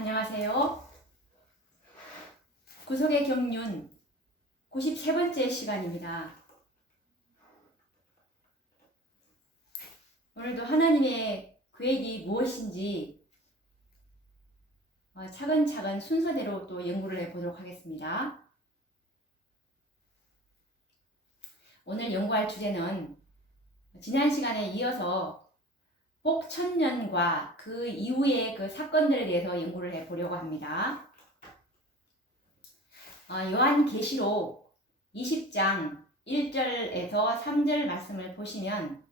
안녕하세요. 구속의 경륜 93번째 시간입니다. 오늘도 하나님의 계획이 무엇인지 차근차근 순서대로 또 연구를 해보도록 하겠습니다. 오늘 연구할 주제는 지난 시간에 이어서 복천년과 그 이후의 그 사건들에 대해서 연구를 해보려고 합니다. 요한계시록 20장 1절에서 3절 말씀을 보시면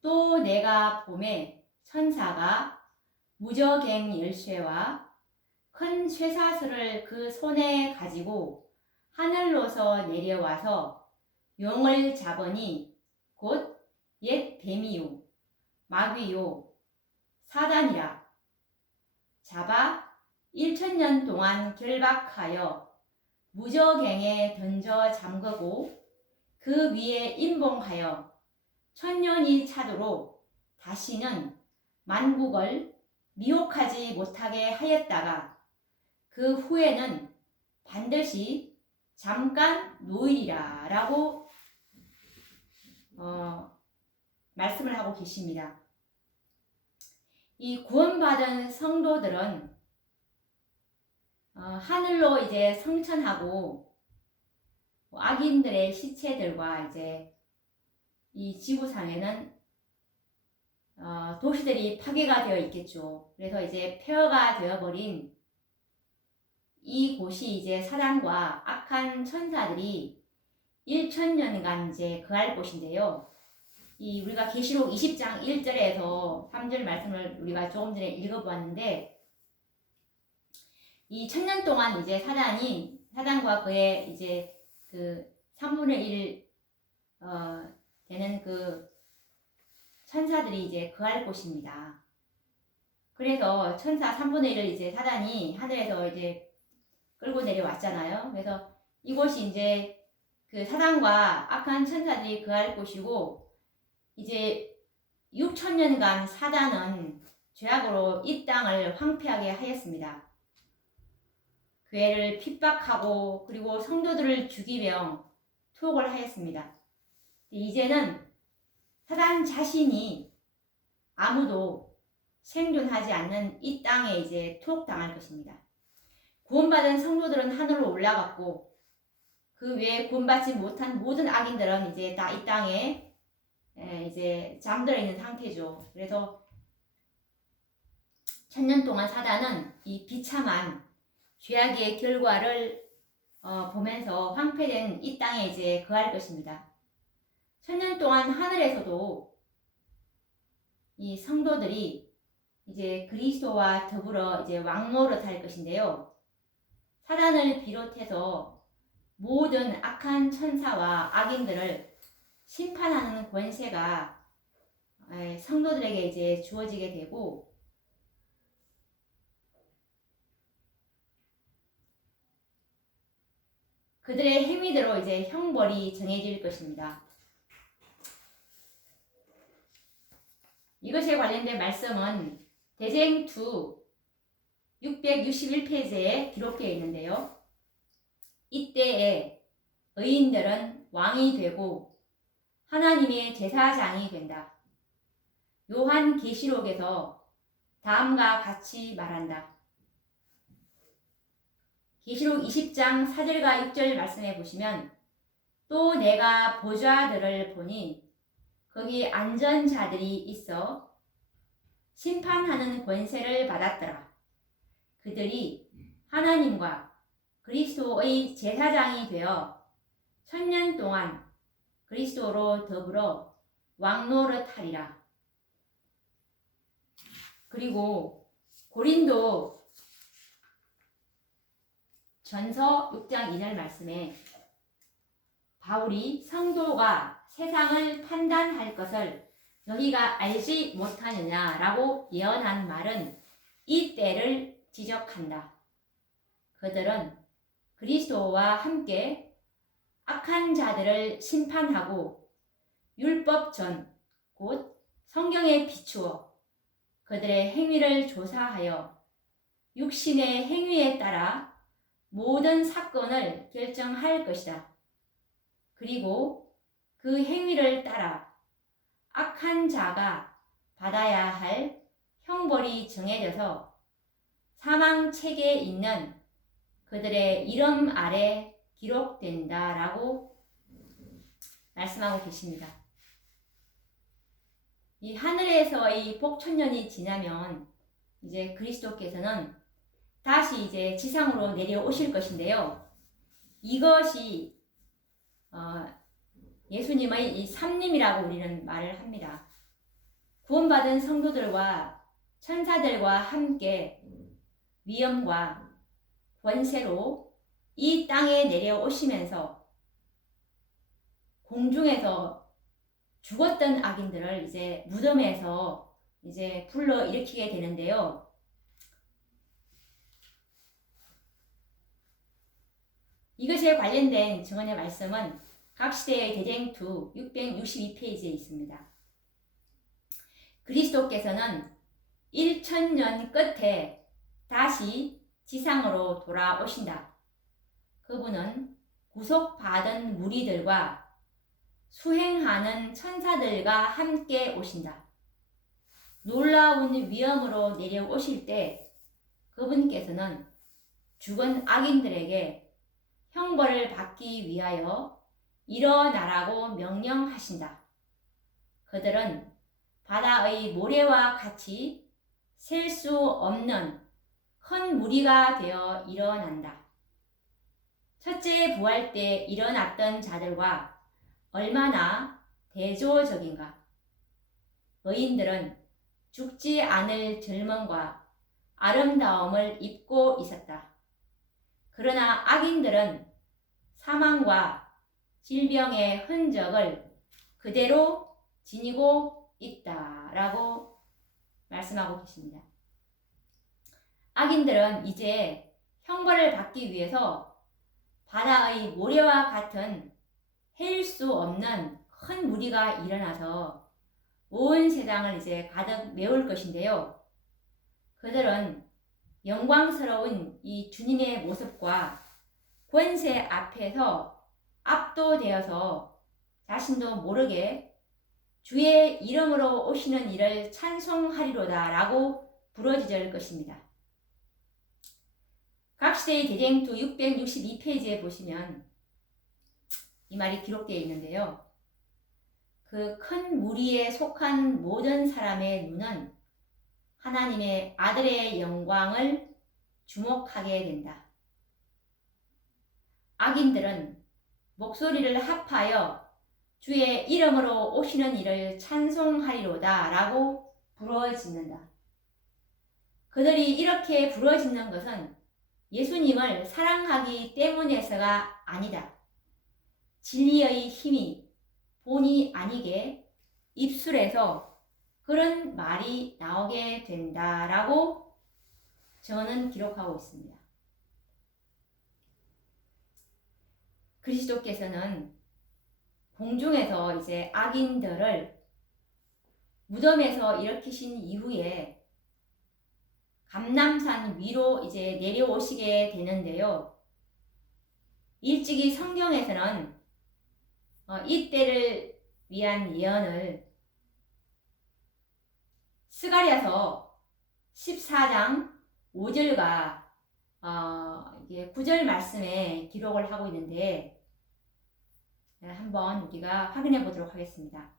또 내가 보매 천사가 무저갱 열쇠와 큰 쇠사슬을 그 손에 가지고 하늘로서 내려와서 용을 잡으니 곧 옛 뱀이요 마귀요 사단이라 잡아 1000년 동안 결박하여 무저갱에 던져 잠그고 그 위에 임봉하여 1000년이 차도록 다시는 만국을 미혹하지 못하게 하였다가 그 후에는 반드시 잠깐 놓으리라 라고 말씀을 하고 계십니다. 이 구원받은 성도들은 하늘로 이제 성천하고 악인들의 시체들과 이제 이 지구상에는 도시들이 파괴가 되어 있겠죠. 그래서 이제 폐허가 되어버린 이 곳이 이제 사단과 악한 천사들이 1000년간 이제 거할 곳인데요. 우리가 계시록 20장 1절에서 3절 말씀을 우리가 조금 전에 읽어보았는데, 이 1000년 동안 이제 사단과 그의 이제 그 3분의 1 되는 그 천사들이 이제 거할 곳입니다. 그래서 천사 3분의 1을 이제 사단이 하늘에서 이제 끌고 내려왔잖아요. 그래서 이곳이 이제 그 사단과 악한 천사들이 거할 곳이고, 이제 6000년간 사단은 죄악으로 이 땅을 황폐하게 하였습니다. 교회를 핍박하고 그리고 성도들을 죽이며 투옥을 하였습니다. 이제는 사단 자신이 아무도 생존하지 않는 이 땅에 이제 투옥당할 것입니다. 구원받은 성도들은 하늘로 올라갔고, 그 외에 구원받지 못한 모든 악인들은 이제 다 이 땅에 이제 잠들어 있는 상태죠. 그래서 1000년 동안 사단은 이 비참한 죄악의 결과를 보면서 황폐된 이 땅에 이제 거할 것입니다. 1000년 동안 하늘에서도 이 성도들이 이제 그리스도와 더불어 이제 왕노릇할 것인데요. 사단을 비롯해서 모든 악한 천사와 악인들을 심판하는 권세가 성도들에게 이제 주어지게 되고, 그들의 행위대로 이제 형벌이 정해질 것입니다. 이것에 관련된 말씀은 대쟁2 661페이지에 기록되어 있는데요. 이때에 의인들은 왕이 되고 하나님의 제사장이 된다. 요한계시록에서 다음과 같이 말한다. 계시록 20장 4절과 6절 말씀해 보시면 또 내가 보좌들을 보니 거기 앉은 자들이 있어 심판하는 권세를 받았더라. 그들이 하나님과 그리스도의 제사장이 되어 1000년 동안 그리스도로 더불어 왕노릇하리라. 그리고 고린도 전서 6장 2절 말씀에 바울이 성도가 세상을 판단할 것을 너희가 알지 못하느냐라고 예언한 말은 이 때를 지적한다. 그들은 그리스도와 함께 악한 자들을 심판하고 율법 전 곧 성경에 비추어 그들의 행위를 조사하여 육신의 행위에 따라 모든 사건을 결정할 것이다. 그리고 그 행위를 따라 악한 자가 받아야 할 형벌이 정해져서 사망책에 있는 그들의 이름 아래 기록된다라고 말씀하고 계십니다. 이 하늘에서의 복천년이 지나면 이제 그리스도께서는 다시 이제 지상으로 내려오실 것인데요. 이것이 예수님의 이 삼림이라고 우리는 말을 합니다. 구원받은 성도들과 천사들과 함께 위엄과 권세로 이 땅에 내려오시면서 공중에서 죽었던 악인들을 이제 무덤에서 이제 불러 일으키게 되는데요. 이것에 관련된 증언의 말씀은 각시대의 대쟁투 662페이지에 있습니다. 그리스도께서는 1000년 끝에 다시 지상으로 돌아오신다. 그분은 구속받은 무리들과 수행하는 천사들과 함께 오신다. 놀라운 위엄으로 내려오실 때 그분께서는 죽은 악인들에게 형벌을 받기 위하여 일어나라고 명령하신다. 그들은 바다의 모래와 같이 셀 수 없는 큰 무리가 되어 일어난다. 첫째 부활 때 일어났던 자들과 얼마나 대조적인가. 의인들은 죽지 않을 젊음과 아름다움을 입고 있었다. 그러나 악인들은 사망과 질병의 흔적을 그대로 지니고 있다라고 말씀하고 계십니다. 악인들은 이제 형벌을 받기 위해서 바다의 모래와 같은 헬 수 없는 큰 무리가 일어나서 온 세상을 이제 가득 메울 것인데요. 그들은 영광스러운 이 주님의 모습과 권세 앞에서 압도되어서 자신도 모르게 주의 이름으로 오시는 이를 찬송하리로다 라고 부르짖을 것입니다. 각시대의 대쟁투 662페이지에 보시면 이 말이 기록되어 있는데요. 그 큰 무리에 속한 모든 사람의 눈은 하나님의 아들의 영광을 주목하게 된다. 악인들은 목소리를 합하여 주의 이름으로 오시는 이를 찬송하리로다 라고 부르짖는다. 그들이 이렇게 부르짖는 것은 예수님을 사랑하기 때문에서가 아니다. 진리의 힘이 본의 아니게 입술에서 그런 말이 나오게 된다라고 저는 기록하고 있습니다. 그리스도께서는 공중에서 이제 악인들을 무덤에서 일으키신 이후에 감람산 위로 이제 내려오시게 되는데요. 일찍이 성경에서는 이때를 위한 예언을 스가랴서 14장 5절과 9절 말씀에 기록을 하고 있는데 한번 우리가 확인해 보도록 하겠습니다.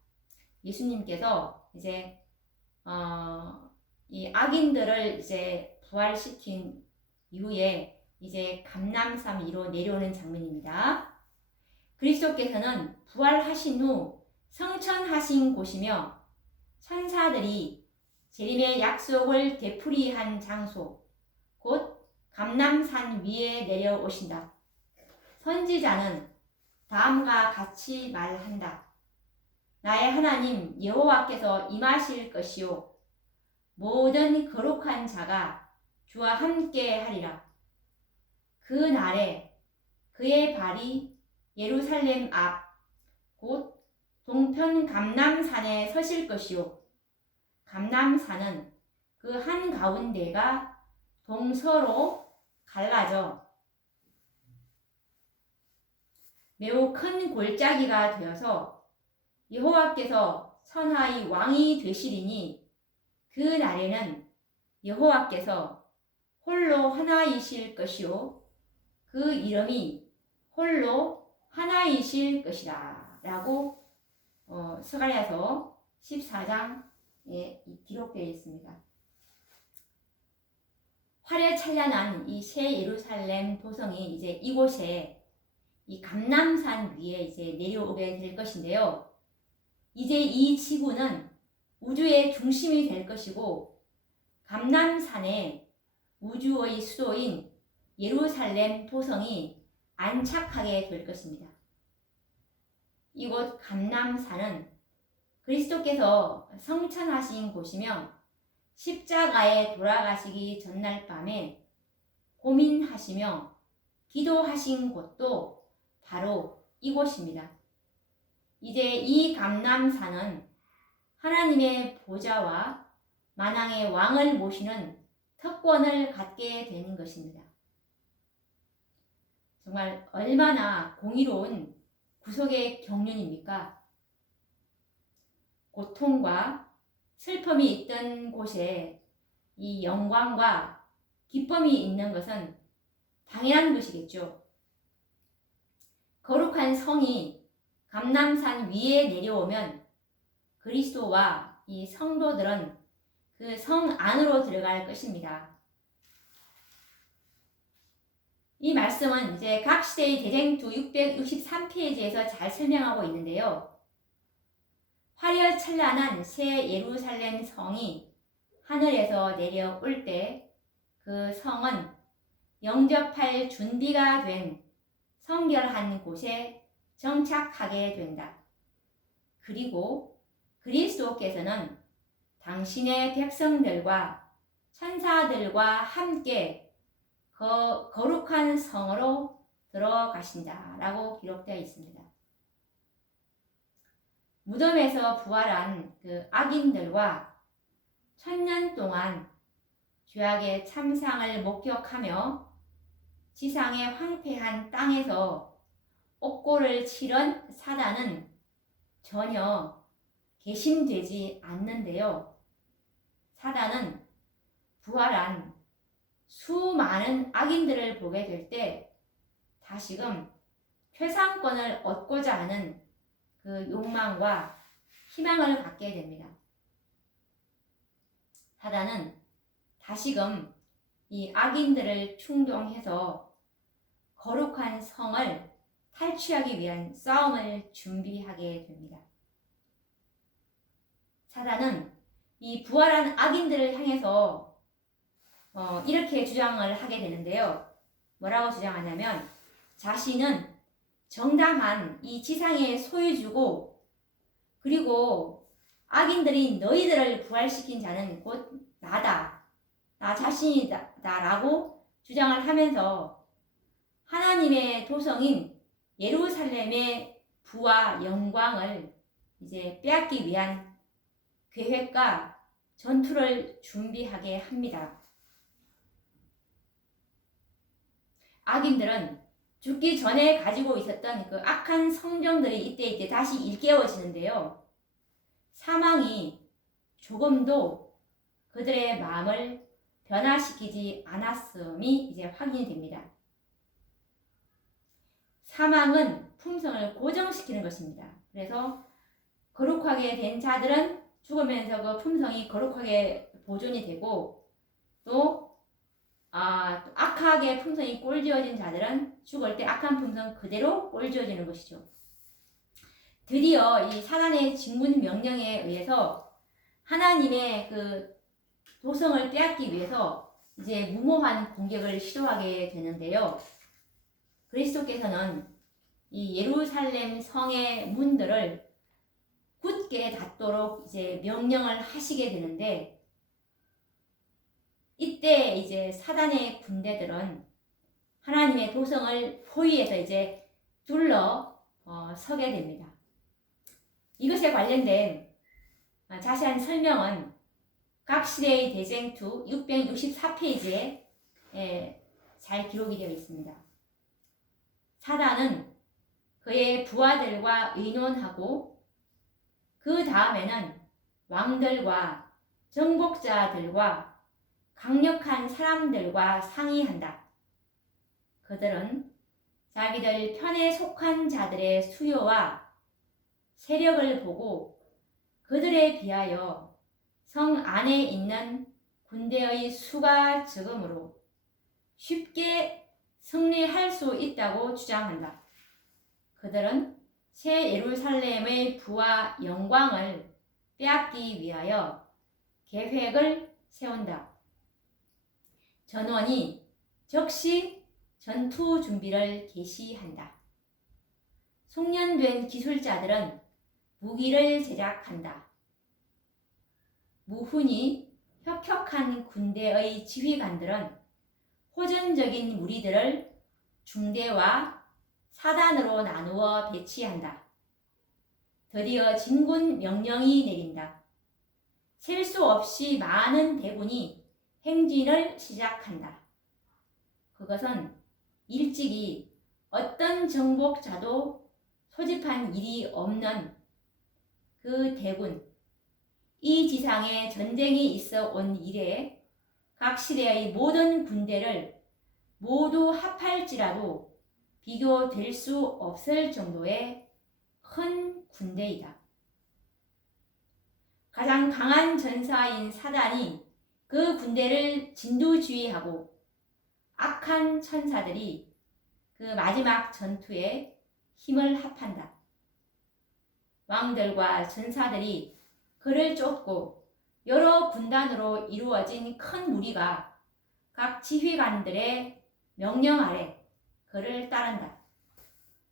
예수님께서 이제 이 악인들을 이제 부활시킨 이후에 이제 감람산 위로 내려오는 장면입니다. 그리스도께서는 부활하신 후 성천하신 곳이며 천사들이 재림의 약속을 되풀이한 장소 곧 감람산 위에 내려오신다. 선지자는 다음과 같이 말한다. 나의 하나님 여호와께서 임하실 것이요 모든 거룩한 자가 주와 함께 하리라. 그 날에 그의 발이 예루살렘 앞 곧 동편 감람산에 서실 것이요 감람산은 그 한가운데가 동서로 갈라져 매우 큰 골짜기가 되어서 여호와께서 선하의 왕이 되시리니 그 날에는 여호와께서 홀로 하나이실 것이요 그 이름이 홀로 하나이실 것이라 라고 스가랴서 14장에 기록되어 있습니다. 화려찬란한 이 새 예루살렘 도성이 이제 이곳에 이 감람산 위에 이제 내려오게 될 것인데요. 이제 이 지구는 우주의 중심이 될 것이고 감람산에 우주의 수도인 예루살렘 도성이 안착하게 될 것입니다. 이곳 감람산은 그리스도께서 성천하신 곳이며 십자가에 돌아가시기 전날 밤에 고민하시며 기도하신 곳도 바로 이곳입니다. 이제 이 감람산은 하나님의 보좌와 만왕의 왕을 모시는 특권을 갖게 되는 것입니다. 정말 얼마나 공의로운 구속의 경륜입니까? 고통과 슬픔이 있던 곳에 이 영광과 기쁨이 있는 것은 당연한 것이겠죠. 거룩한 성이 감람산 위에 내려오면 그리스도와 이 성도들은 그 성 안으로 들어갈 것입니다. 이 말씀은 이제 각 시대의 대쟁투 663페이지에서 잘 설명하고 있는데요. 화려찬란한 새 예루살렘 성이 하늘에서 내려올 때 그 성은 영접할 준비가 된 성결한 곳에 정착하게 된다. 그리고 그리스도께서는 당신의 백성들과 천사들과 함께 거룩한 성으로 들어가신다 라고 기록되어 있습니다. 무덤에서 부활한 그 악인들과 1000년 동안 죄악의 참상을 목격하며 지상의 황폐한 땅에서 옥고를 치른 사단은 전혀 개심되지 않는데요. 사단은 부활한 수많은 악인들을 보게 될 때 다시금 최상권을 얻고자 하는 그 욕망과 희망을 갖게 됩니다. 사단은 다시금 이 악인들을 충동해서 거룩한 성을 탈취하기 위한 싸움을 준비하게 됩니다. 사단은 이 부활한 악인들을 향해서 이렇게 주장을 하게 되는데요. 뭐라고 주장하냐면 자신은 정당한 이 지상의 소유주고 그리고 악인들이 너희들을 부활시킨 자는 곧 나다. 나 자신이다 라고 주장을 하면서 하나님의 도성인 예루살렘의 부와 영광을 이제 빼앗기 위한 계획과 전투를 준비하게 합니다. 악인들은 죽기 전에 가지고 있었던 그 악한 성정들이 이때 다시 일깨워지는데요. 사망이 조금도 그들의 마음을 변화시키지 않았음이 이제 확인이 됩니다. 사망은 품성을 고정시키는 것입니다. 그래서 거룩하게 된 자들은 죽으면서 그 품성이 거룩하게 보존이 되고 또 악하게 품성이 꼴지어진 자들은 죽을 때 악한 품성 그대로 꼴지어지는 것이죠. 드디어 이 사단의 직문 명령에 의해서 하나님의 그 도성을 빼앗기 위해서 이제 무모한 공격을 시도하게 되는데요. 그리스도께서는 이 예루살렘 성의 문들을 굳게 닫도록 이제 명령을 하시게 되는데 이때 이제 사단의 군대들은 하나님의 도성을 포위해서 이제 둘러 서게 됩니다. 이것에 관련된 자세한 설명은 각 시대의 대쟁투 664페이지에 잘 기록이 되어 있습니다. 사단은 그의 부하들과 의논하고 그 다음에는 왕들과 정복자들과 강력한 사람들과 상의한다. 그들은 자기들 편에 속한 자들의 수요와 세력을 보고 그들에 비하여 성 안에 있는 군대의 수가 적음으로 쉽게 승리할 수 있다고 주장한다. 그들은 새 예루살렘의 부와 영광을 빼앗기 위하여 계획을 세운다. 전원이 즉시 전투 준비를 개시한다. 숙련된 기술자들은 무기를 제작한다. 무훈이 혁혁한 군대의 지휘관들은 호전적인 무리들을 중대와 사단으로 나누어 배치한다. 드디어 진군 명령이 내린다. 셀 수 없이 많은 대군이 행진을 시작한다. 그것은 일찍이 어떤 정복자도 소집한 일이 없는 그 대군, 이 지상에 전쟁이 있어 온 이래 각 시대의 모든 군대를 모두 합할지라도 비교될 수 없을 정도의 큰 군대이다. 가장 강한 전사인 사단이 그 군대를 진두지휘하고 악한 천사들이 그 마지막 전투에 힘을 합한다. 왕들과 전사들이 그를 쫓고 여러 군단으로 이루어진 큰 무리가 각 지휘관들의 명령 아래 그를 따른다.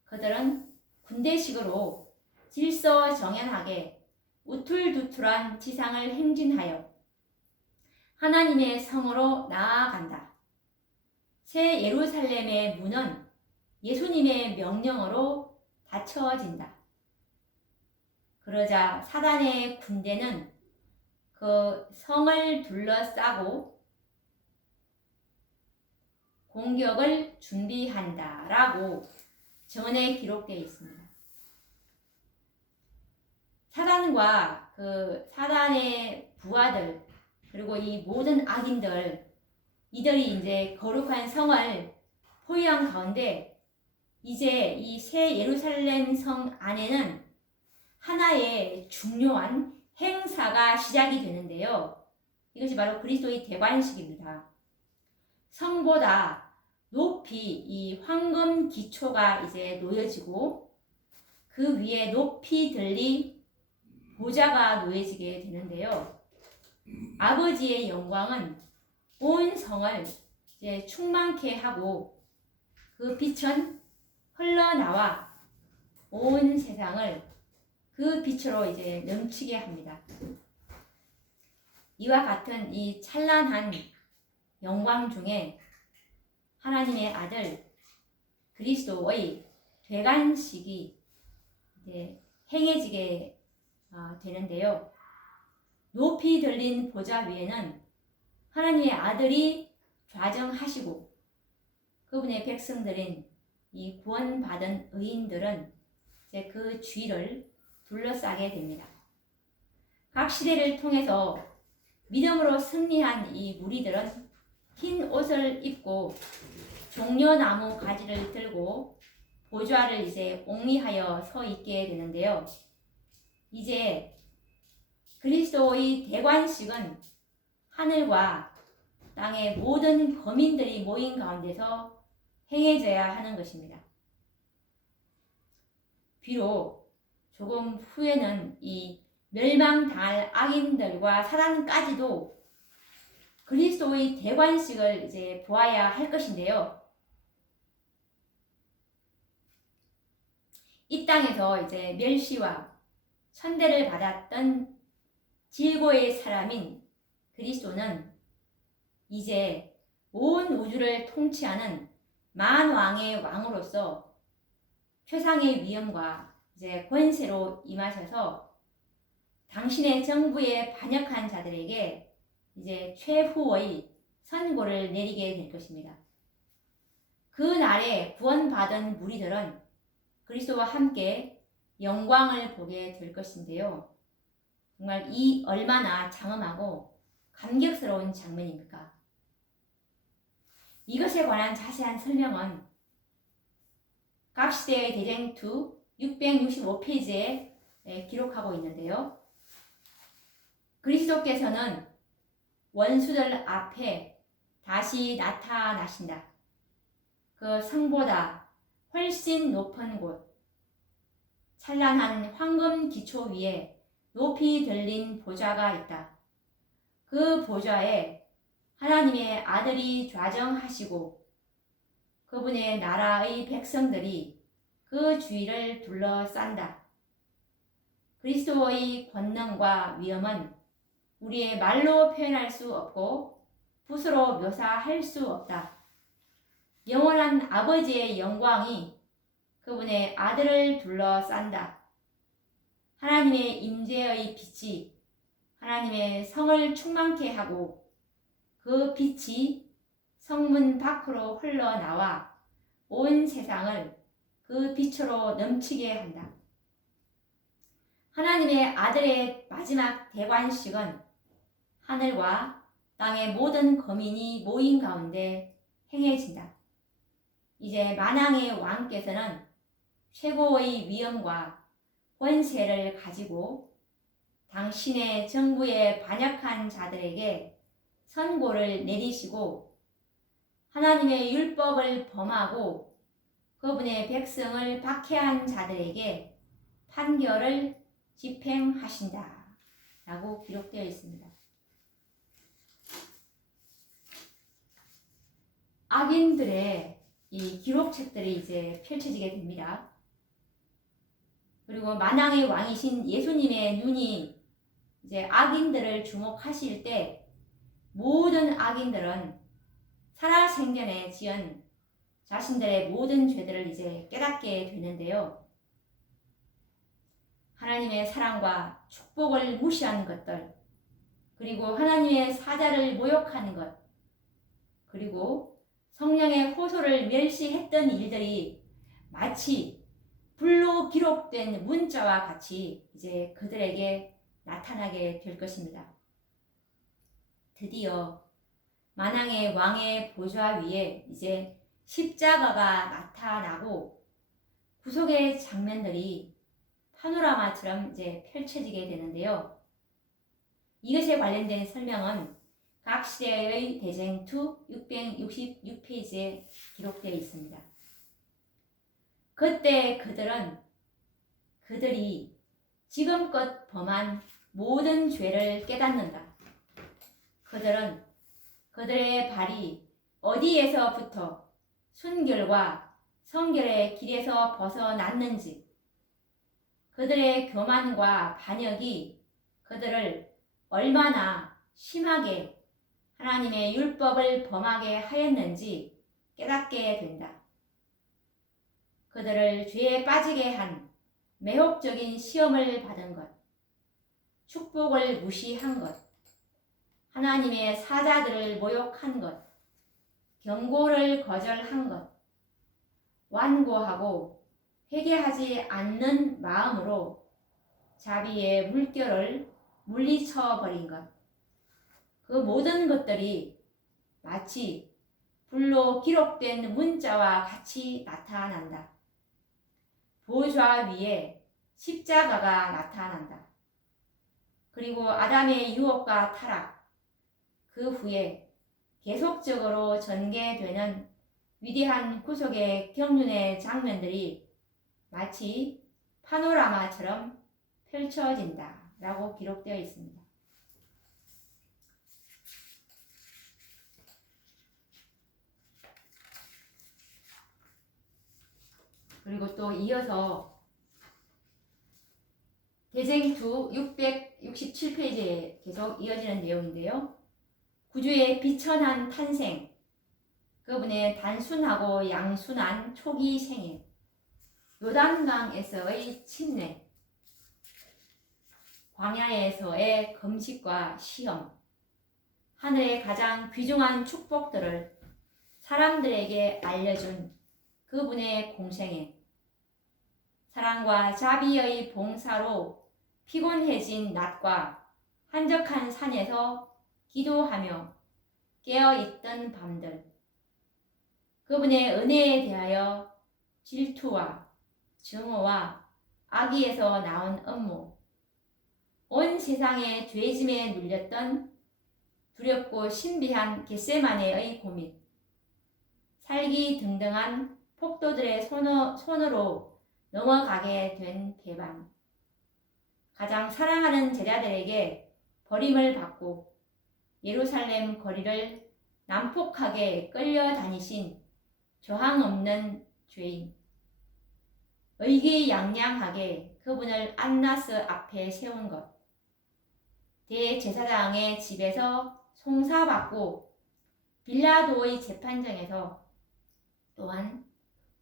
그들은 군대식으로 질서정연하게 우툴두툴한 지상을 행진하여 하나님의 성으로 나아간다. 새 예루살렘의 문은 예수님의 명령으로 닫혀진다. 그러자 사단의 군대는 그 성을 둘러싸고 공격을 준비한다라고 전에 기록되어 있습니다. 사단과 그 사단의 부하들 그리고 이 모든 악인들 이들이 이제 거룩한 성을 포위한 가운데 이제 이 새 예루살렘 성 안에는 하나의 중요한 행사가 시작이 되는데요. 이것이 바로 그리스도의 대관식입니다. 성보다 높이 이 황금 기초가 이제 놓여지고 그 위에 높이 들리 보좌가 놓여지게 되는데요. 아버지의 영광은 온 성을 이제 충만케 하고 그 빛은 흘러나와 온 세상을 그 빛으로 이제 넘치게 합니다. 이와 같은 이 찬란한 영광 중에 하나님의 아들 그리스도의 되관식이 이제 행해지게 되는데요. 높이 들린 보좌 위에는 하나님의 아들이 좌정하시고 그분의 백성들인 이 구원받은 의인들은 이제 그 주위를 둘러싸게 됩니다. 각 시대를 통해서 믿음으로 승리한 이 무리들은 흰 옷을 입고 종려나무 가지를 들고 보좌를 이제 옹리하여 서 있게 되는데요. 이제 그리스도의 대관식은 하늘과 땅의 모든 거민들이 모인 가운데서 행해져야 하는 것입니다. 비록 조금 후에는 이 멸망당할 악인들과 사단까지도 그리스도의 대관식을 이제 보아야 할 것인데요. 이 땅에서 이제 멸시와 천대를 받았던 질고의 사람인 그리스도는 이제 온 우주를 통치하는 만왕의 왕으로서 최상의 위엄과 이제 권세로 임하셔서 당신의 정부에 반역한 자들에게 이제 최후의 선고를 내리게 될 것입니다. 그 날에 구원받은 무리들은 그리스도와 함께 영광을 보게 될 것인데요. 정말 이 얼마나 장엄하고 감격스러운 장면입니까? 이것에 관한 자세한 설명은 각시대의 대쟁투 665페이지에 기록하고 있는데요. 그리스도께서는 원수들 앞에 다시 나타나신다. 그 성보다 훨씬 높은 곳, 찬란한 황금 기초 위에 높이 들린 보좌가 있다. 그 보좌에 하나님의 아들이 좌정하시고 그분의 나라의 백성들이 그 주위를 둘러싼다. 그리스도의 권능과 위엄은 우리의 말로 표현할 수 없고 붓으로 묘사할 수 없다. 영원한 아버지의 영광이 그분의 아들을 둘러싼다. 하나님의 임재의 빛이 하나님의 성을 충만케 하고 그 빛이 성문 밖으로 흘러나와 온 세상을 그 빛으로 넘치게 한다. 하나님의 아들의 마지막 대관식은 하늘과 땅의 모든 거민이 모인 가운데 행해진다. 이제 만왕의 왕께서는 최고의 위엄과 권세를 가지고 당신의 정부에 반역한 자들에게 선고를 내리시고 하나님의 율법을 범하고 그분의 백성을 박해한 자들에게 판결을 집행하신다 라고 기록되어 있습니다. 악인들의 이 기록책들이 이제 펼쳐지게 됩니다. 그리고 만왕의 왕이신 예수님의 눈이 이제 악인들을 주목하실 때 모든 악인들은 살아생전에 지은 자신들의 모든 죄들을 이제 깨닫게 되는데요. 하나님의 사랑과 축복을 무시하는 것들, 그리고 하나님의 사자를 모욕하는 것, 그리고 성령의 호소를 멸시했던 일들이 마치 불로 기록된 문자와 같이 이제 그들에게 나타나게 될 것입니다. 드디어 만왕의 왕의 보좌 위에 이제 십자가가 나타나고 구속의 장면들이 파노라마처럼 이제 펼쳐지게 되는데요. 이것에 관련된 설명은 각 시대의 대쟁투 666페이지에 기록되어 있습니다. 그때 그들이 지금껏 범한 모든 죄를 깨닫는다. 그들은 그들의 발이 어디에서부터 순결과 성결의 길에서 벗어났는지, 그들의 교만과 반역이 그들을 얼마나 심하게 하나님의 율법을 범하게 하였는지 깨닫게 된다. 그들을 죄에 빠지게 한 매혹적인 시험을 받은 것, 축복을 무시한 것, 하나님의 사자들을 모욕한 것, 경고를 거절한 것, 완고하고 회개하지 않는 마음으로 자비의 물결을 물리쳐 버린 것, 그 모든 것들이 마치 불로 기록된 문자와 같이 나타난다. 보좌 위에 십자가가 나타난다. 그리고 아담의 유혹과 타락, 그 후에 계속적으로 전개되는 위대한 구속의 경륜의 장면들이 마치 파노라마처럼 펼쳐진다 라고 기록되어 있습니다. 그리고 또 이어서 대쟁투 667페이지에 계속 이어지는 내용인데요. 구주의 비천한 탄생, 그분의 단순하고 양순한 초기 생애, 요단강에서의 침례, 광야에서의 금식과 시험, 하늘의 가장 귀중한 축복들을 사람들에게 알려준 그분의 공생애, 사랑과 자비의 봉사로 피곤해진 낮과 한적한 산에서 기도하며 깨어있던 밤들, 그분의 은혜에 대하여 질투와 증오와 악의에서 나온 업무, 온 세상의 죄짐에 눌렸던 두렵고 신비한 겟세마네의 고민, 살기 등등한 폭도들의 손으로 넘어가게 된 배반, 가장 사랑하는 제자들에게 버림을 받고 예루살렘 거리를 난폭하게 끌려다니신 저항 없는 죄인, 의기양양하게 그분을 안나스 앞에 세운 것, 대제사장의 집에서 송사받고 빌라도의 재판정에서, 또한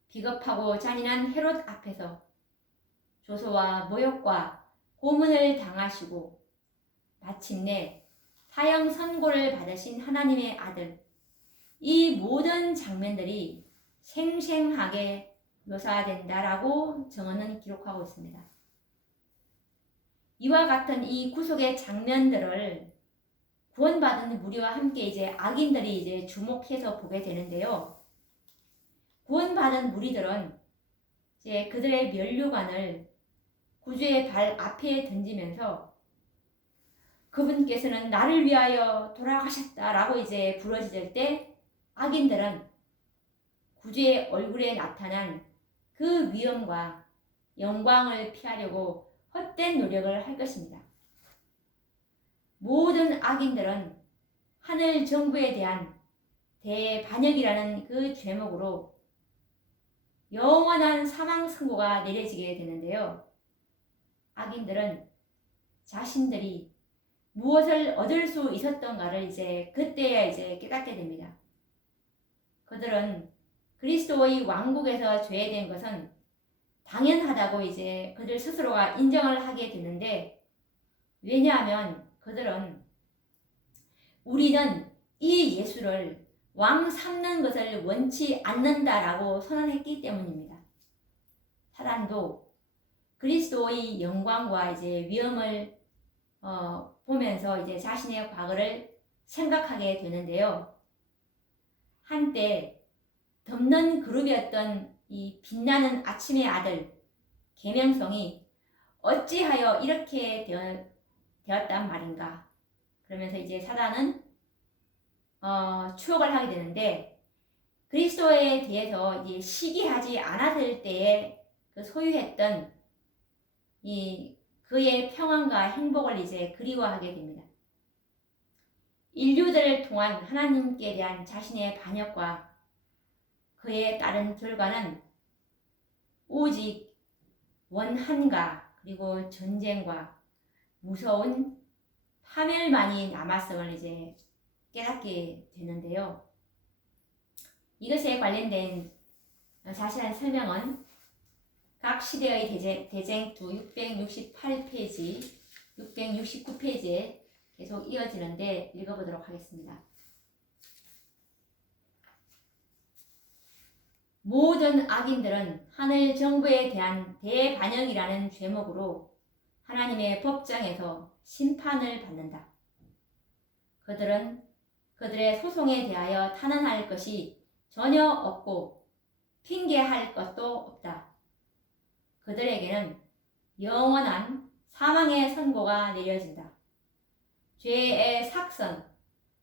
비겁하고 잔인한 헤롯 앞에서 조소와 모욕과 고문을 당하시고 마침내 사형 선고를 받으신 하나님의 아들, 이 모든 장면들이 생생하게 묘사된다라고 정언은 기록하고 있습니다. 이와 같은 이 구속의 장면들을 구원받은 무리와 함께 이제 악인들이 이제 주목해서 보게 되는데요. 구원받은 무리들은 이제 그들의 면류관을 구주의 발 앞에 던지면서 그분께서는 나를 위하여 돌아가셨다라고 이제 부르짖을 때, 악인들은 구주의 얼굴에 나타난 그 위엄과 영광을 피하려고 헛된 노력을 할 것입니다. 모든 악인들은 하늘 정부에 대한 대반역이라는 그 죄목으로 영원한 사망 선고가 내려지게 되는데요. 악인들은 자신들이 무엇을 얻을 수 있었던가를 이제 그때야 이제 깨닫게 됩니다. 그들은 그리스도의 왕국에서 죄된 것은 당연하다고 이제 그들 스스로가 인정을 하게 되는데, 왜냐하면 그들은 우리는 이 예수를 왕 삼는 것을 원치 않는다라고 선언했기 때문입니다. 사단도 그리스도의 영광과 이제 위엄을 보면서 이제 자신의 과거를 생각하게 되는데요. 한때 덮는 그룹이었던 이 빛나는 아침의 아들 계명성이 어찌하여 이렇게 되었단 말인가. 그러면서 이제 사단은 추억을 하게 되는데, 그리스도에 대해서 이제 시기하지 않았을 때에 그 소유했던 그의 평안과 행복을 이제 그리워하게 됩니다. 인류들을 통한 하나님께 대한 자신의 반역과 그에 따른 결과는 오직 원한과 그리고 전쟁과 무서운 파멸만이 남았음을 이제 깨닫게 되는데요. 이것에 관련된 자세한 설명은 각 시대의 대쟁투 668페이지, 669페이지에 계속 이어지는데 읽어보도록 하겠습니다. 모든 악인들은 하늘 정부에 대한 대반역이라는 죄목으로 하나님의 법정에서 심판을 받는다. 그들은 그들의 소송에 대하여 탄원할 것이 전혀 없고 핑계할 것도 없다. 그들에게는 영원한 사망의 선고가 내려진다. 죄의 삭선,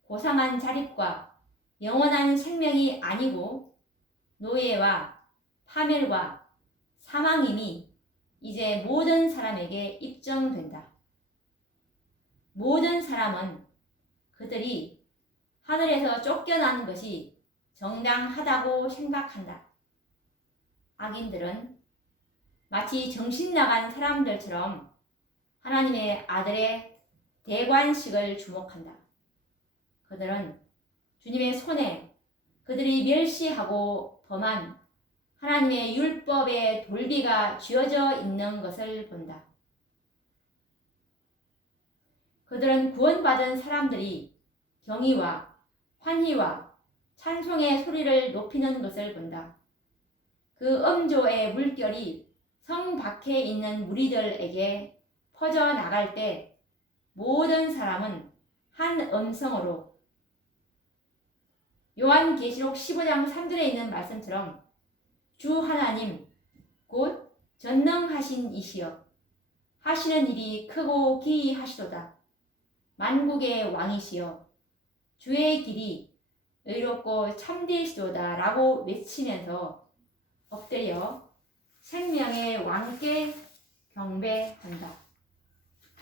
고상한 자립과 영원한 생명이 아니고 노예와 파멸과 사망임이 이제 모든 사람에게 입증된다. 모든 사람은 그들이 하늘에서 쫓겨난 것이 정당하다고 생각한다. 악인들은 마치 정신 나간 사람들처럼 하나님의 아들의 대관식을 주목한다. 그들은 주님의 손에 그들이 멸시하고 범한 하나님의 율법의 돌비가 쥐어져 있는 것을 본다. 그들은 구원받은 사람들이 경의와 환희와 찬송의 소리를 높이는 것을 본다. 그 음조의 물결이 성 밖에 있는 무리들에게 퍼져나갈 때 모든 사람은 한 음성으로 요한계시록 15장 3절에 있는 말씀처럼 주 하나님 곧 전능하신 이시여 하시는 일이 크고 기이하시도다. 만국의 왕이시여 주의 길이 의롭고 참되시도다 라고 외치면서 엎드려 생명의 왕께 경배한다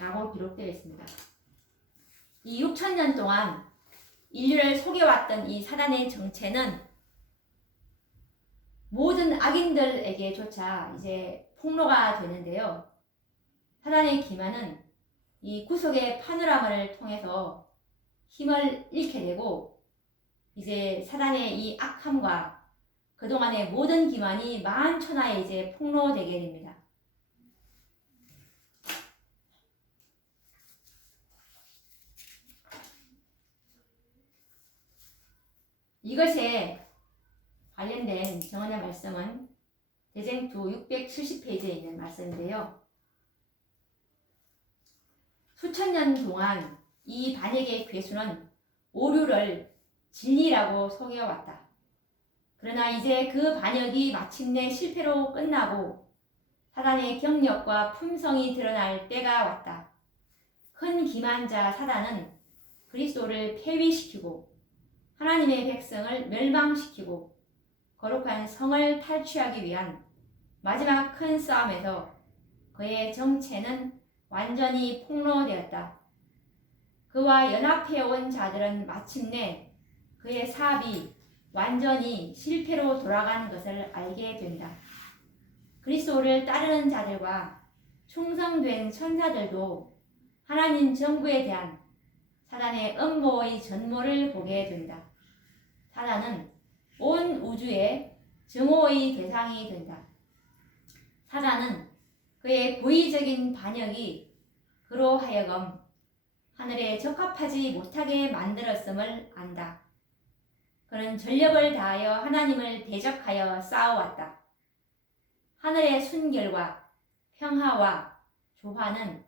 라고 기록되어 있습니다. 이 6,000년 동안 인류를 속여왔던 이 사단의 정체는 모든 악인들에게조차 이제 폭로가 되는데요. 사단의 기만은 이 구속의 파노라마를 통해서 힘을 잃게 되고 이제 사단의 이 악함과 그동안의 모든 기만이 만천하에 이제 폭로되게 됩니다. 이것에 관련된 정언의 말씀은 대쟁투 670페이지에 있는 말씀인데요. 수천 년 동안 이 반역의 괴수는 오류를 진리라고 속여왔다. 그러나 이제 그 반역이 마침내 실패로 끝나고 사단의 경력과 품성이 드러날 때가 왔다. 큰 기만자 사단은 그리스도를 폐위시키고 하나님의 백성을 멸망시키고 거룩한 성을 탈취하기 위한 마지막 큰 싸움에서 그의 정체는 완전히 폭로되었다. 그와 연합해온 자들은 마침내 그의 사업이 완전히 실패로 돌아가는 것을 알게 된다. 그리스도를 따르는 자들과 충성된 천사들도 하나님 정부에 대한 사단의 음모의 전모를 보게 된다. 사단은 온 우주의 증오의 대상이 된다. 사단은 그의 고의적인 반역이 그로 하여금 하늘에 적합하지 못하게 만들었음을 안다. 그는 전력을 다하여 하나님을 대적하여 싸워왔다. 하늘의 순결과 평화와 조화는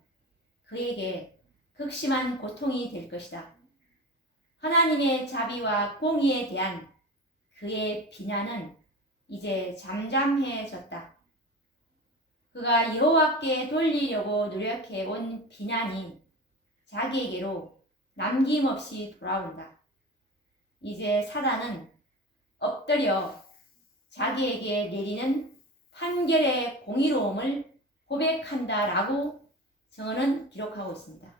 그에게 극심한 고통이 될 것이다. 하나님의 자비와 공의에 대한 그의 비난은 이제 잠잠해졌다. 그가 여호와께 돌리려고 노력해온 비난이 자기에게로 남김없이 돌아온다. 이제 사단은 엎드려 자기에게 내리는 판결의 공의로움을 고백한다라고 정언은 기록하고 있습니다.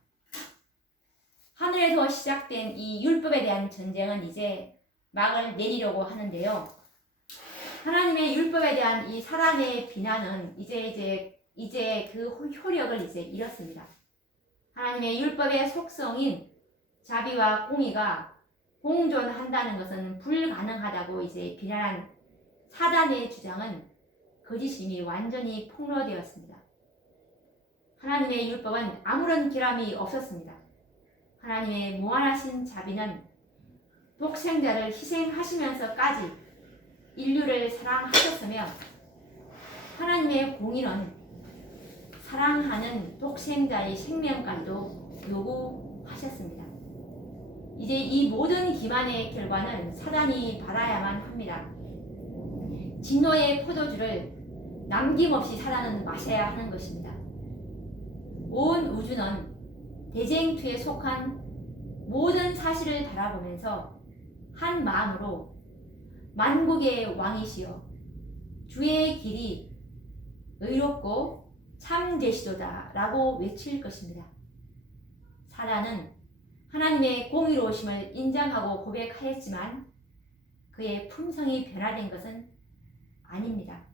하늘에서 시작된 이 율법에 대한 전쟁은 이제 막을 내리려고 하는데요. 하나님의 율법에 대한 이 사단의 비난은 이제 그 효력을 이제 잃었습니다. 하나님의 율법의 속성인 자비와 공의가 공존한다는 것은 불가능하다고 이제 비난한 사단의 주장은 거짓임이 완전히 폭로되었습니다. 하나님의 율법은 아무런 결함이 없었습니다. 하나님의 무한하신 자비는 독생자를 희생하시면서까지 인류를 사랑하셨으며 하나님의 공의는 사랑하는 독생자의 생명까지도 요구하셨습니다. 이제 이 모든 기만의 결과는 사단이 받아야만 합니다. 진노의 포도주를 남김없이 사단은 마셔야 하는 것입니다. 온 우주는 대쟁투에 속한 모든 사실을 바라보면서 한 마음으로 만국의 왕이시여 주의 길이 의롭고 참되시도다 라고 외칠 것입니다. 사단은 하나님의 공의로우심을 인정하고 고백하였지만 그의 품성이 변화된 것은 아닙니다.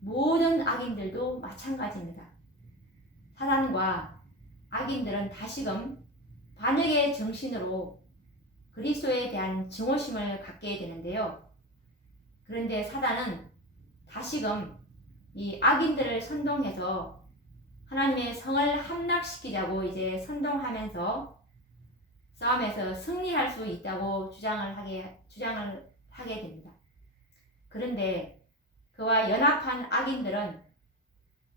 모든 악인들도 마찬가지입니다. 사단과 악인들은 다시금 반역의 정신으로 그리스도에 대한 증오심을 갖게 되는데요. 그런데 사단은 다시금 이 악인들을 선동해서 하나님의 성을 함락시키자고 이제 선동하면서 싸움에서 승리할 수 있다고 주장을 하게 됩니다. 그런데 그와 연합한 악인들은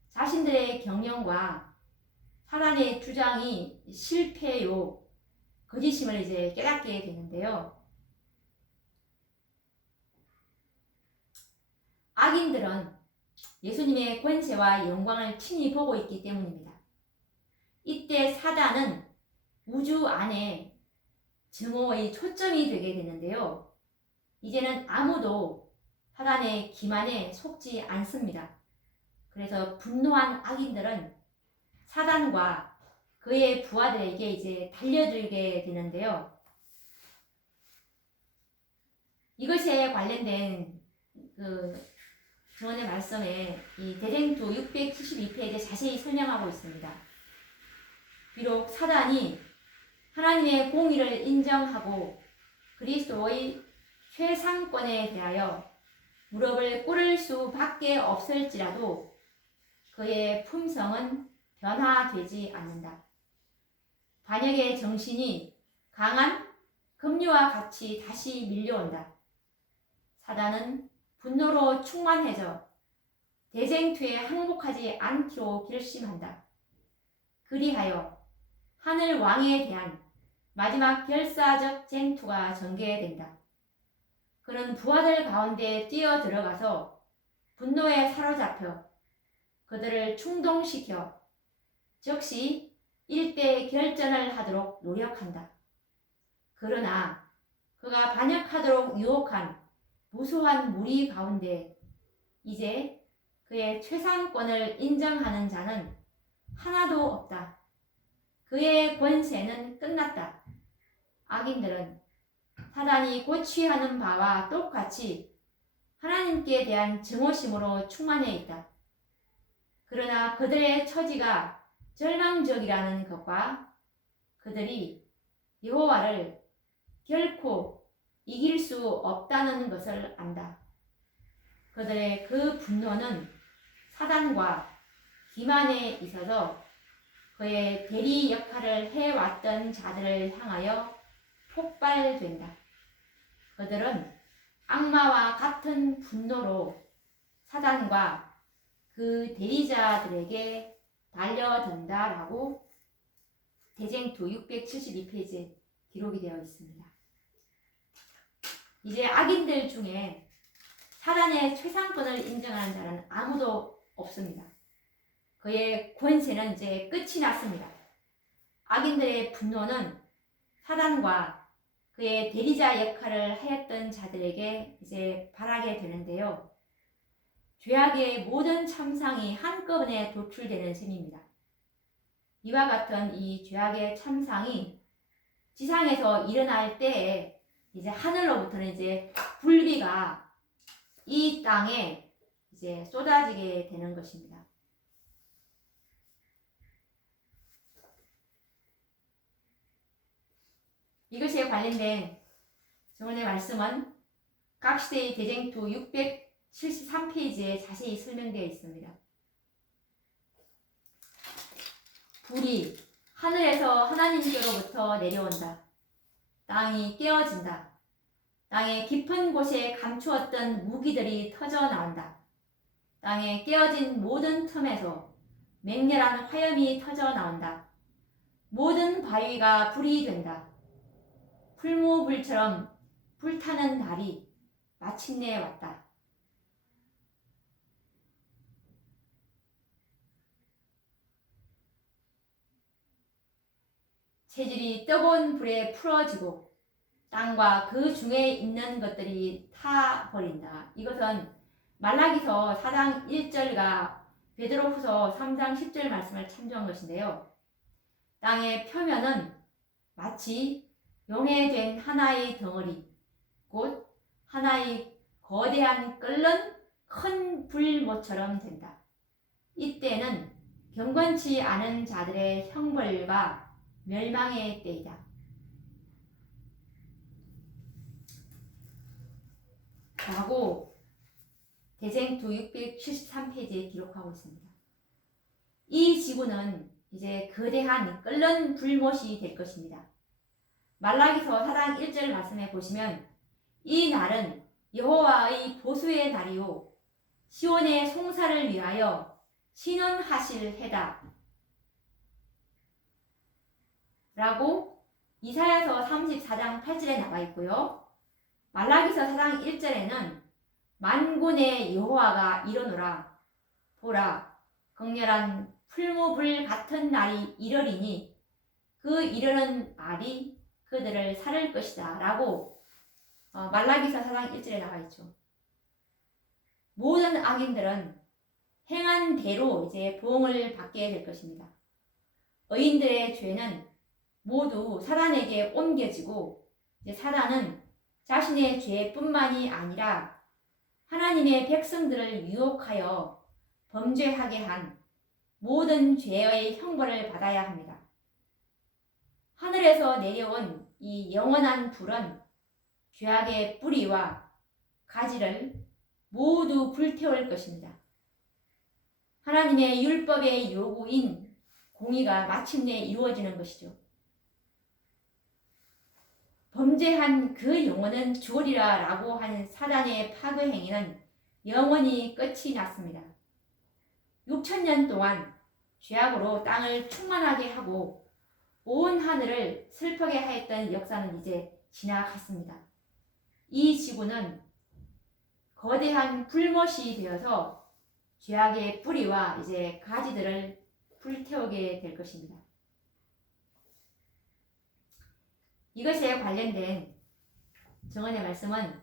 자신들의 경영과 사단의 주장이 실패요, 거짓임을 이제 깨닫게 되는데요. 악인들은 예수님의 권세와 영광을 친히 보고 있기 때문입니다. 이때 사단은 우주 안에 증오의 초점이 되게 되는데요. 이제는 아무도 사단의 기만에 속지 않습니다. 그래서 분노한 악인들은 사단과 그의 부하들에게 이제 달려들게 되는데요. 이것에 관련된 주원의 말씀에 이 대쟁투 672페이지에 자세히 설명하고 있습니다. 비록 사단이 하나님의 공의를 인정하고 그리스도의 최상권에 대하여 무릎을 꿇을 수밖에 없을지라도 그의 품성은 변화되지 않는다. 반역의 정신이 강한 급류와 같이 다시 밀려온다. 사단은 분노로 충만해져 대쟁투에 항복하지 않기로 결심한다. 그리하여 하늘 왕에 대한 마지막 결사적 쟁투가 전개된다. 그는 부하들 가운데 뛰어들어가서 분노에 사로잡혀 그들을 충동시켜 즉시 일대 결전을 하도록 노력한다. 그러나 그가 반역하도록 유혹한 무수한 무리 가운데 이제 그의 최상권을 인정하는 자는 하나도 없다. 그의 권세는 끝났다. 악인들은 사단이 고취하는 바와 똑같이 하나님께 대한 증오심으로 충만해 있다. 그러나 그들의 처지가 절망적이라는 것과 그들이 여호와를 결코 이길 수 없다는 것을 안다. 그들의 그 분노는 사단과 기만에 있어서 그의 대리 역할을 해왔던 자들을 향하여 폭발된다. 그들은 악마와 같은 분노로 사단과 그 대리자들에게 달려든다라고 대쟁투 672페이지에 기록이 되어 있습니다. 이제 악인들 중에 사단의 최상권을 인정하는 자는 아무도 없습니다. 그의 권세는 이제 끝이 났습니다. 악인들의 분노는 사단과 그의 대리자 역할을 하였던 자들에게 이제 발하게 되는데요. 죄악의 모든 참상이 한꺼번에 도출되는 셈입니다. 이와 같은 이 죄악의 참상이 지상에서 일어날 때에 이제 하늘로부터는 이제 불비가 이 땅에 이제 쏟아지게 되는 것입니다. 이것에 관련된 저번의 말씀은 각 시대의 대쟁투 673페이지에 자세히 설명되어 있습니다. 불이 하늘에서 하나님께로부터 내려온다. 땅이 깨어진다. 땅의 깊은 곳에 감추었던 무기들이 터져 나온다. 땅에 깨어진 모든 틈에서 맹렬한 화염이 터져 나온다. 모든 바위가 불이 된다. 풀무불처럼 불타는 날이 마침내 왔다. 체질이 뜨거운 불에 풀어지고 땅과 그 중에 있는 것들이 타버린다. 이것은 말라기서 4장 1절과 베드로후서 3장 10절 말씀을 참조한 것인데요. 땅의 표면은 마치 용해된 하나의 덩어리, 곧 하나의 거대한 끓는 큰 불못처럼 된다. 이때는 경건치 않은 자들의 형벌과 멸망의 때이다. 라고 대쟁투 673페이지에 기록하고 있습니다. 이 지구는 이제 거대한 끓는 불못이 될 것입니다. 말라기서 4장 1절 말씀해 보시면 이 날은 여호와의 보수의 날이요 시온의 송사를 위하여 신원하실 해다 라고 이사야서 34장 8절에 나와 있고요. 말라기서 4장 1절에는 만군의 여호와가 이르노라 보라 극렬한 풀무불 같은 날이 이르리니 그 이르는 날이 그들을 살을 것이다 라고 말라기서 4장 1절에 나와 있죠. 모든 악인들은 행한 대로 이제 보응을 받게 될 것입니다. 의인들의 죄는 모두 사단에게 옮겨지고 이제 사단은 자신의 죄뿐만이 아니라 하나님의 백성들을 유혹하여 범죄하게 한 모든 죄의 형벌을 받아야 합니다. 하늘에서 내려온 이 영원한 불은 죄악의 뿌리와 가지를 모두 불태울 것입니다. 하나님의 율법의 요구인 공의가 마침내 이루어지는 것이죠. 범죄한 그 영혼은 죽으리라 라고 한 사단의 파괴 행위는 영원히 끝이 났습니다. 6,000년 동안 죄악으로 땅을 충만하게 하고 온 하늘을 슬프게 하였던 역사는 이제 지나갔습니다. 이 지구는 거대한 불못이 되어서 죄악의 뿌리와 이제 가지들을 불태우게 될 것입니다. 이것에 관련된 정언의 말씀은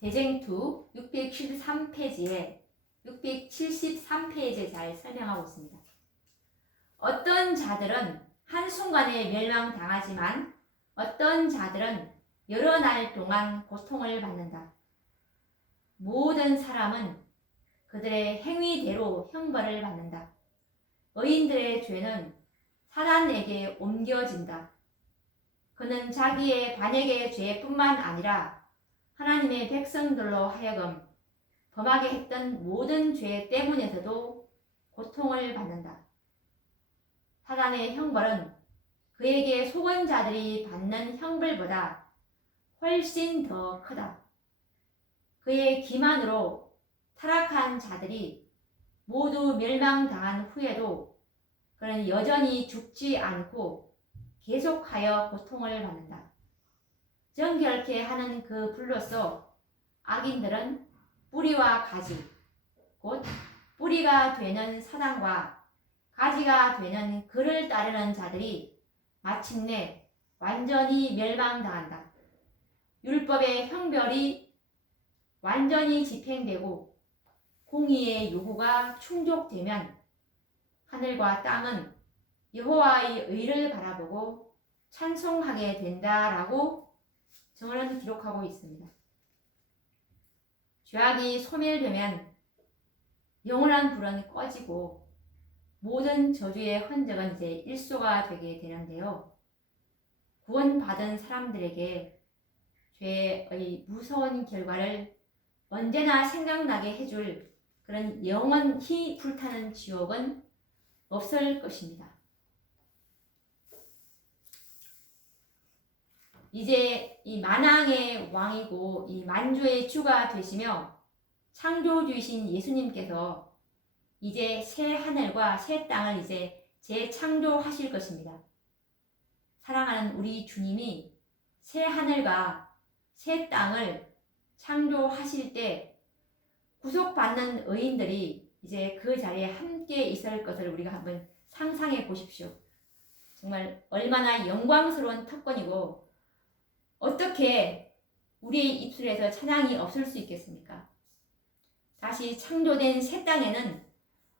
대쟁투 673페이지에 673페이지에 잘 설명하고 있습니다. 어떤 자들은 한순간에 멸망당하지만 어떤 자들은 여러 날 동안 고통을 받는다. 모든 사람은 그들의 행위대로 형벌을 받는다. 의인들의 죄는 사단에게 옮겨진다. 그는 자기의 반역의 죄뿐만 아니라 하나님의 백성들로 하여금 범하게 했던 모든 죄 때문에서도 고통을 받는다. 사단의 형벌은 그에게 속은 자들이 받는 형벌보다 훨씬 더 크다. 그의 기만으로 타락한 자들이 모두 멸망당한 후에도 그는 여전히 죽지 않고 계속하여 고통을 받는다. 정결케 하는 그 불로써 악인들은 뿌리와 가지, 곧 뿌리가 되는 사단과 가지가 되는 그를 따르는 자들이 마침내 완전히 멸망당한다. 율법의 형벌이 완전히 집행되고 공의의 요구가 충족되면 하늘과 땅은 여호와의 의를 바라보고 찬송하게 된다라고 정언은 기록하고 있습니다. 죄악이 소멸되면 영원한 불은 꺼지고 모든 저주의 흔적은 이제 일소가 되게 되는데요. 구원받은 사람들에게 죄의 무서운 결과를 언제나 생각나게 해줄 그런 영원히 불타는 지옥은 없을 것입니다. 이제 이 만왕의 왕이고 이 만주의 주가 되시며 창조주이신 예수님께서 이제 새 하늘과 새 땅을 이제 재창조하실 것입니다. 사랑하는 우리 주님이 새 하늘과 새 땅을 창조하실 때 구속받는 의인들이 이제 그 자리에 함께 있을 것을 우리가 한번 상상해 보십시오. 정말 얼마나 영광스러운 특권이고 어떻게 우리의 입술에서 찬양이 없을 수 있겠습니까? 다시 창조된 새 땅에는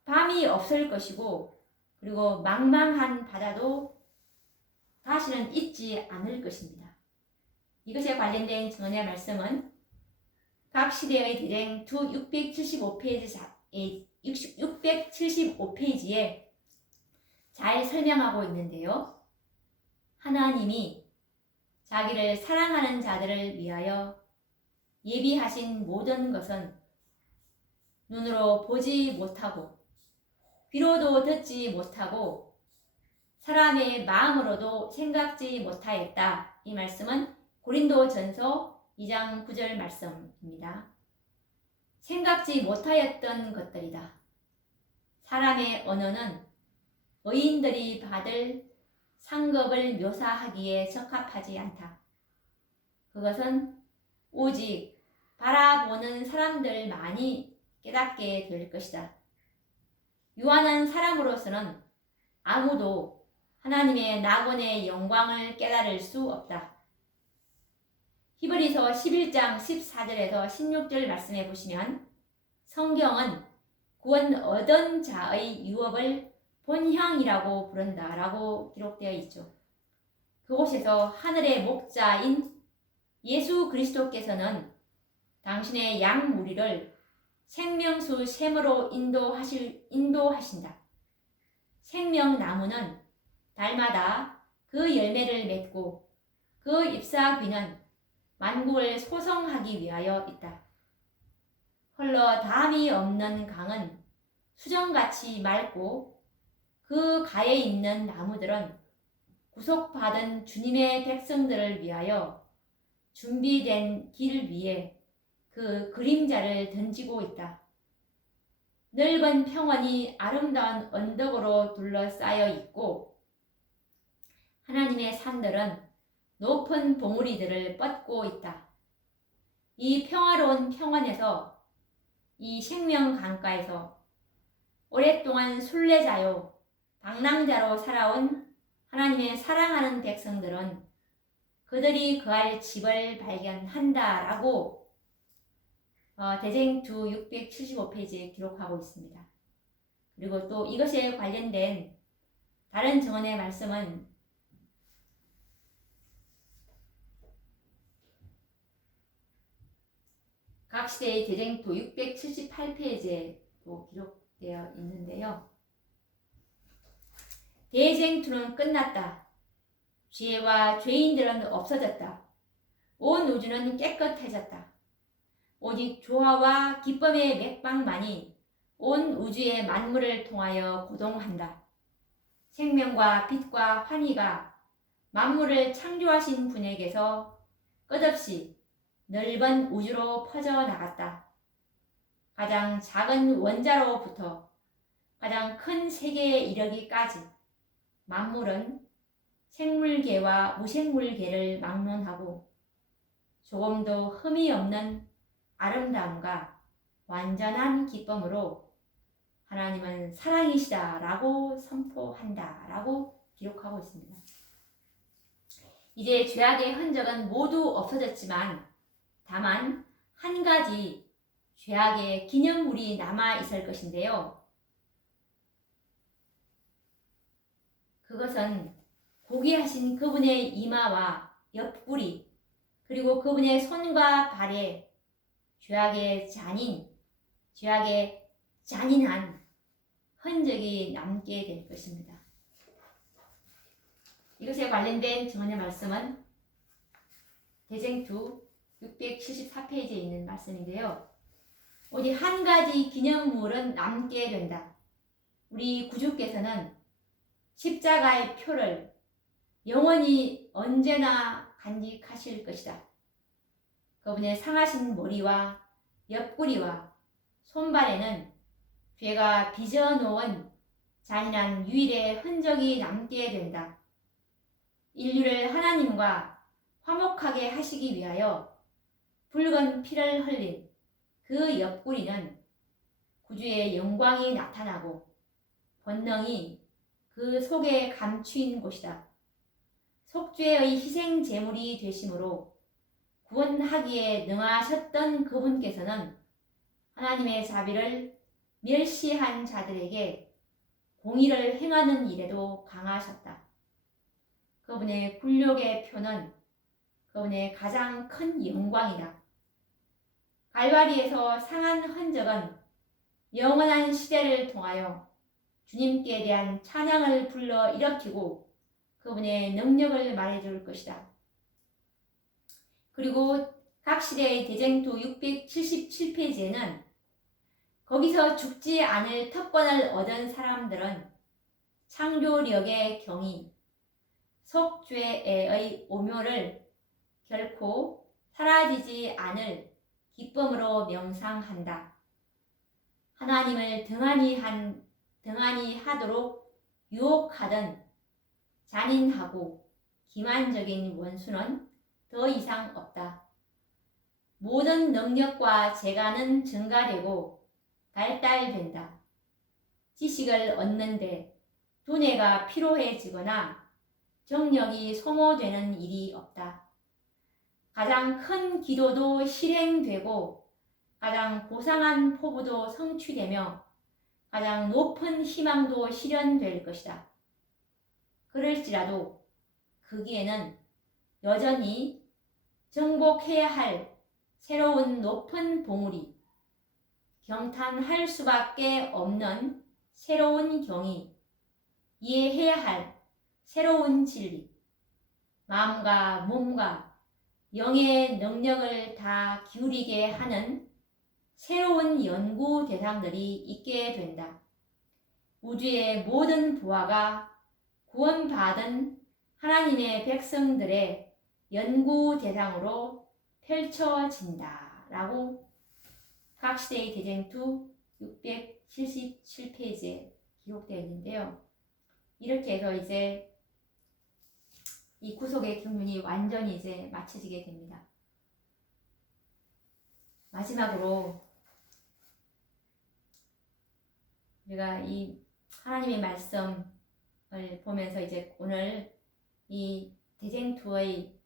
밤이 없을 것이고 그리고 망망한 바다도 다시는 있지 않을 것입니다. 이것에 관련된 정언의 말씀은 각 시대의 대쟁 두 675페이지에 잘 설명하고 있는데요. 하나님이 자기를 사랑하는 자들을 위하여 예비하신 모든 것은 눈으로 보지 못하고 귀로도 듣지 못하고 사람의 마음으로도 생각지 못하였다. 이 말씀은 고린도전서 2장 9절 말씀입니다. 생각지 못하였던 것들이다. 사람의 언어는 의인들이 받을 상급을 묘사하기에 적합하지 않다. 그것은 오직 바라보는 사람들만이 깨닫게 될 것이다. 유한한 사람으로서는 아무도 하나님의 낙원의 영광을 깨달을 수 없다. 히브리서 11장 14절에서 16절 말씀해 보시면 성경은 구원 얻은 자의 유업을 본향이라고 부른다라고 기록되어 있죠. 그곳에서 하늘의 목자인 예수 그리스도께서는 당신의 양 무리를 생명수 샘으로 인도하신다. 생명나무는 달마다 그 열매를 맺고 그 잎사귀는 만국을 소성하기 위하여 있다. 헐러 담이 없는 강은 수정같이 맑고 그 가에 있는 나무들은 구속받은 주님의 백성들을 위하여 준비된 길 위에 그 그림자를 던지고 있다. 넓은 평원이 아름다운 언덕으로 둘러싸여 있고 하나님의 산들은 높은 봉우리들을 뻗고 있다. 이 평화로운 평원에서 이 생명 강가에서 오랫동안 순례자요 방랑자로 살아온 하나님의 사랑하는 백성들은 그들이 거할 집을 발견한다라고 대쟁투 675페이지에 기록하고 있습니다. 그리고 또 이것에 관련된 다른 증언의 말씀은 각 시대의 대쟁투 678페이지에 또 기록되어 있는데요. 대쟁투는 끝났다. 죄와 죄인들은 없어졌다. 온 우주는 깨끗해졌다. 오직 조화와 기쁨의 맥박만이 온 우주의 만물을 통하여 고동한다. 생명과 빛과 환희가 만물을 창조하신 분에게서 끝없이 넓은 우주로 퍼져나갔다. 가장 작은 원자로부터 가장 큰 세계에 이르기까지 만물은 생물계와 무생물계를 막론하고 조금도 흠이 없는 아름다움과 완전한 기쁨으로 하나님은 사랑이시다 라고 선포한다 라고 기록하고 있습니다. 이제 죄악의 흔적은 모두 없어졌지만 다만 한 가지 죄악의 기념물이 남아 있을 것인데요. 그것은 고귀하신 그분의 이마와 옆구리 그리고 그분의 손과 발에 죄악의 잔인한 흔적이 남게 될 것입니다. 이것에 관련된 증언의 말씀은 대쟁투 674페이지에 있는 말씀인데요. 오직 한 가지 기념물은 남게 된다. 우리 구주께서는 십자가의 표를 영원히 언제나 간직하실 것이다. 그분의 상하신 머리와 옆구리와 손발에는 죄가 빚어놓은 잔인한 유일의 흔적이 남게 된다. 인류를 하나님과 화목하게 하시기 위하여 붉은 피를 흘린 그 옆구리는 구주의 영광이 나타나고 본능이 그 속에 감추인 곳이다. 속죄의 희생 제물이 되심으로 구원하기에 능하셨던 그분께서는 하나님의 자비를 멸시한 자들에게 공의를 행하는 일에도 강하셨다. 그분의 굴욕의 표는 그분의 가장 큰 영광이다. 갈바리에서 상한 흔적은 영원한 시대를 통하여 주님께 대한 찬양을 불러 일으키고 그분의 능력을 말해줄 것이다. 그리고 각 시대의 대쟁투 677페이지에는 거기서 죽지 않을 특권을 얻은 사람들은 창조력의 경이, 속죄의 오묘를 결코 사라지지 않을 기쁨으로 명상한다. 하나님을 등한히 하도록 유혹하던 잔인하고 기만적인 원수는 더 이상 없다. 모든 능력과 재간은 증가되고 발달된다. 지식을 얻는데 두뇌가 피로해지거나 정력이 소모되는 일이 없다. 가장 큰 기도도 실행되고 가장 고상한 포부도 성취되며 가장 높은 희망도 실현될 것이다. 그럴지라도 거기에는 여전히 정복해야 할 새로운 높은 봉우리, 경탄할 수밖에 없는 새로운 경이, 이해해야 할 새로운 진리, 마음과 몸과 영의 능력을 다 기울이게 하는 새로운 연구 대상들이 있게 된다. 우주의 모든 부하가 구원받은 하나님의 백성들의 연구 대상으로 펼쳐진다. 라고 각시대의 대쟁투 677페이지에 기록되어 있는데요. 이렇게 해서 이제 이 구속의 경륜이 완전히 이제 마쳐지게 됩니다. 마지막으로 우리가 이 하나님의 말씀을 보면서 이제 오늘 이 대쟁투의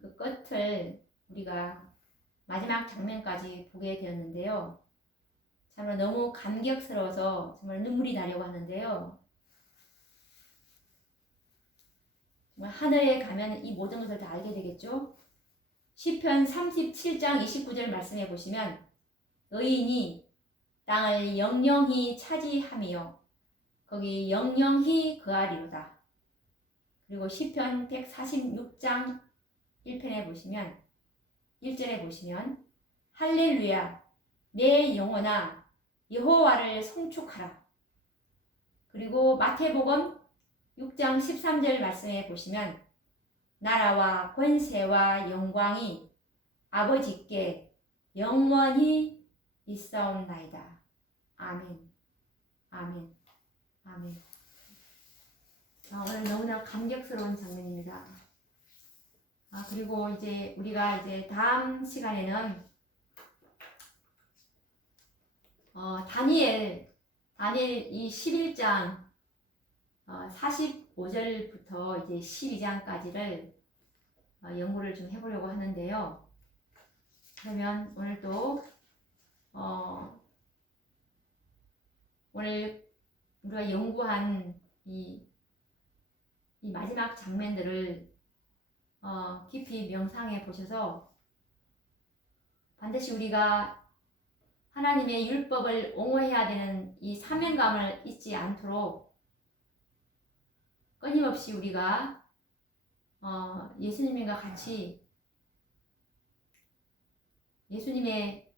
그 끝을 우리가 마지막 장면까지 보게 되었는데요. 정말 너무 감격스러워서 정말 눈물이 나려고 하는데요. 정말 하늘에 가면 이 모든 것을 다 알게 되겠죠. 시편 37장 29절 말씀해 보시면 의인이 땅을 영영히 차지하며 거기 영영히 거하리로다. 그리고 시편 146장 1편에 보시면 1절에 보시면 할렐루야 내 영혼아 여호와를 송축하라. 그리고 마태복음 6장 13절 말씀에 보시면 나라와 권세와 영광이 아버지께 영원히 있사옵나이다. 아멘. 아멘. 아멘. 오늘 너무나 감격스러운 장면입니다. 그리고 이제 우리가 이제 다음 시간에는 다니엘 이 11장 45절부터 이제 12장까지를 연구를 좀 해보려고 하는데요. 그러면 오늘 또 오늘 우리가 연구한 이 마지막 장면들을 깊이 명상해 보셔서 반드시 우리가 하나님의 율법을 옹호해야 되는 이 사명감을 잊지 않도록 끊임없이 우리가 예수님과 같이 예수님의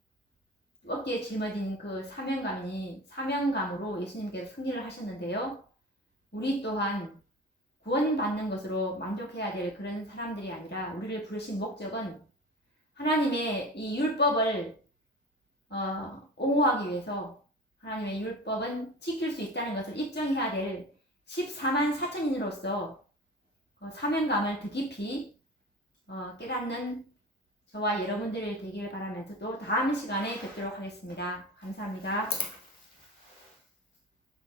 어깨에 짊어진 그 사명감으로 예수님께서 승리를 하셨는데요. 우리 또한 구원받는 것으로 만족해야 될 그런 사람들이 아니라 우리를 부르신 목적은 하나님의 이 율법을 옹호하기 위해서 하나님의 율법은 지킬 수 있다는 것을 입증해야 될 14만 4천인으로서 사명감을 더 깊이 깨닫는 저와 여러분들이 되길 바라면서 또 다음 시간에 뵙도록 하겠습니다. 감사합니다.